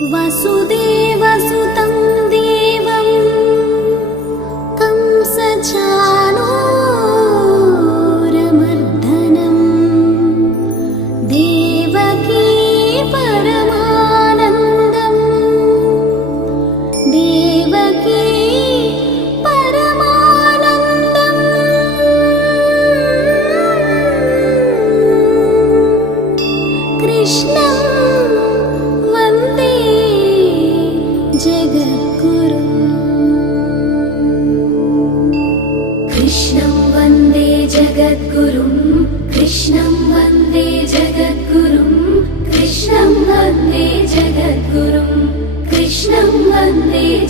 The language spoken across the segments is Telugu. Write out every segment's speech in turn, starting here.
वसुदेवसुतं देवं परमानन्दम् देवकी परमानन्दम् कृष्णं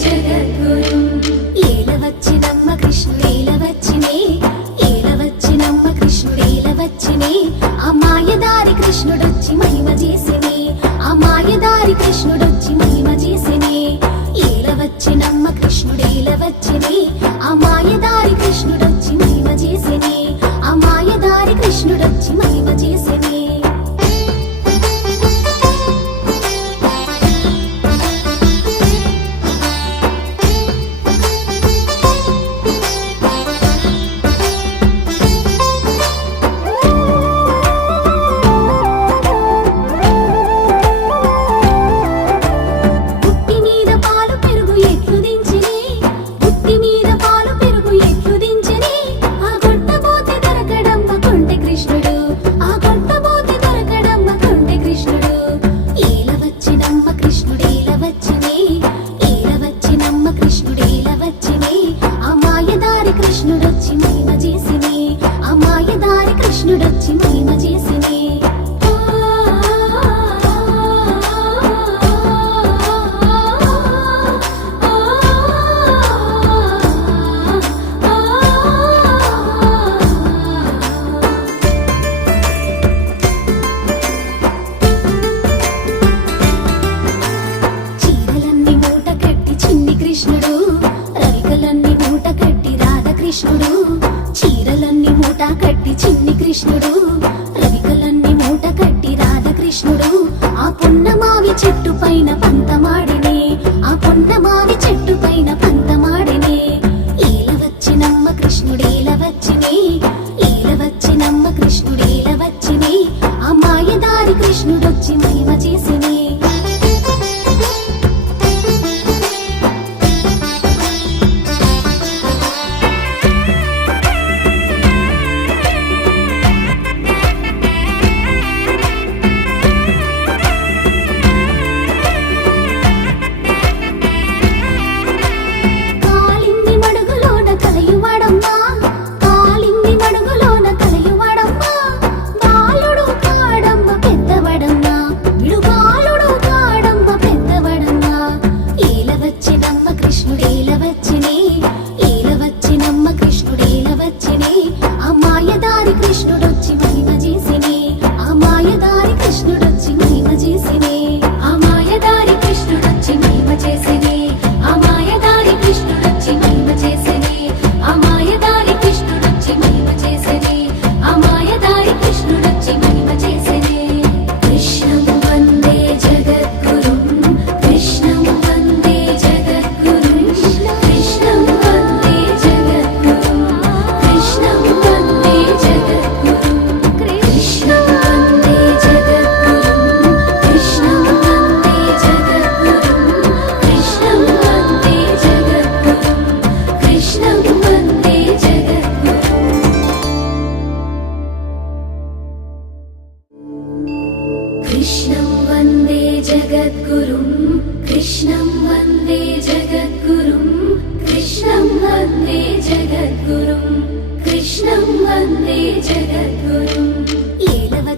జగద్గురు. ఏల వచ్చినమ్మ కృష్ణేల వచ్చినే? ఏల వచ్చినమ్మ కృష్ణేల వచ్చినే? ఆ మాయదారి కృష్ణుడొచ్చి మహిమ చేసినే. ఆ మాయదారి వచ్చినే ఆ మాయదారి కృష్ణుడొచ్చి మహిమ చేసినే. ఆ మాయదారి కృష్ణుడొచ్చి మహిమ చేసి కృష్ణుడు చీరలన్నీ మూట కట్టి చిన్ని కృష్ణుడు రవికలన్నీ మూట కట్టి రాధకృష్ణుడు. ఆ పున్నమావి చెట్టు పైన పంతమాడినే ఆ పున్నమావి చెట్టు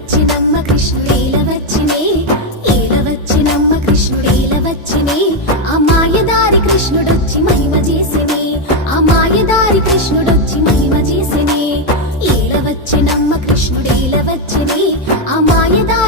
వచ్చినమ్మ కృష్ణేల మాయదారి కృష్ణుడొచ్చి మహిమ చేసినే ఆ మాయదారి కృష్ణుడొచ్చి మహిమ వచ్చినమ్మ ఆ మాయదారి